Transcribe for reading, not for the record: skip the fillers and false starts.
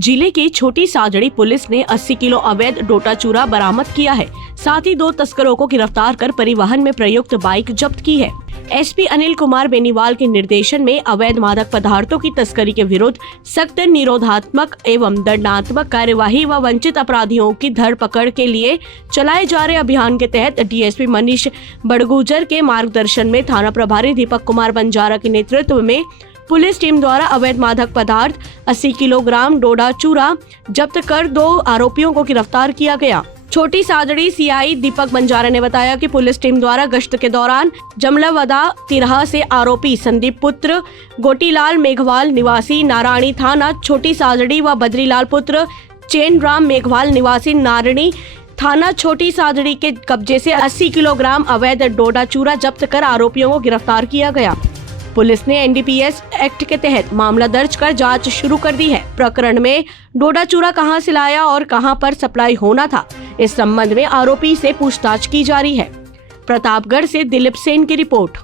जिले की छोटी साजड़ी पुलिस ने 80 किलो अवैध डोडा चूरा बरामद किया है। साथ ही 2 तस्करों को गिरफ्तार कर परिवहन में प्रयुक्त बाइक जब्त की है। एसपी अनिल कुमार बेनीवाल के निर्देशन में अवैध मादक पदार्थों की तस्करी के विरुद्ध सख्त निरोधात्मक एवं दंडात्मक कार्यवाही व वंचित अपराधियों की धरपकड़ के लिए चलाए जा रहे अभियान के तहत डीएसपी मनीष बड़गुजर के मार्गदर्शन में थाना प्रभारी दीपक कुमार बंजारा के नेतृत्व में पुलिस टीम द्वारा अवैध मादक पदार्थ 80 किलोग्राम डोडा चूरा जब्त कर 2 आरोपियों को गिरफ्तार किया गया। छोटी साजड़ी सीआई दीपक बंजारा ने बताया कि पुलिस टीम द्वारा गश्त के दौरान जमलावदा तिराहा से आरोपी संदीप पुत्र गोटीलाल मेघवाल निवासी नारायणी थाना छोटी साजड़ी व बद्रीलाल पुत्र चैनराम मेघवाल निवासी नारणी थाना छोटी साजड़ी के कब्जे से 80 किलोग्राम अवैध डोडा चूरा जब्त कर आरोपियों को गिरफ्तार किया गया। पुलिस ने एनडीपीएस एक्ट के तहत मामला दर्ज कर जांच शुरू कर दी है। प्रकरण में डोडा चूरा कहां से लाया और कहां पर सप्लाई होना था, इस संबंध में आरोपी से पूछताछ की जा रही है। प्रतापगढ़ से दिलीप सेन की रिपोर्ट।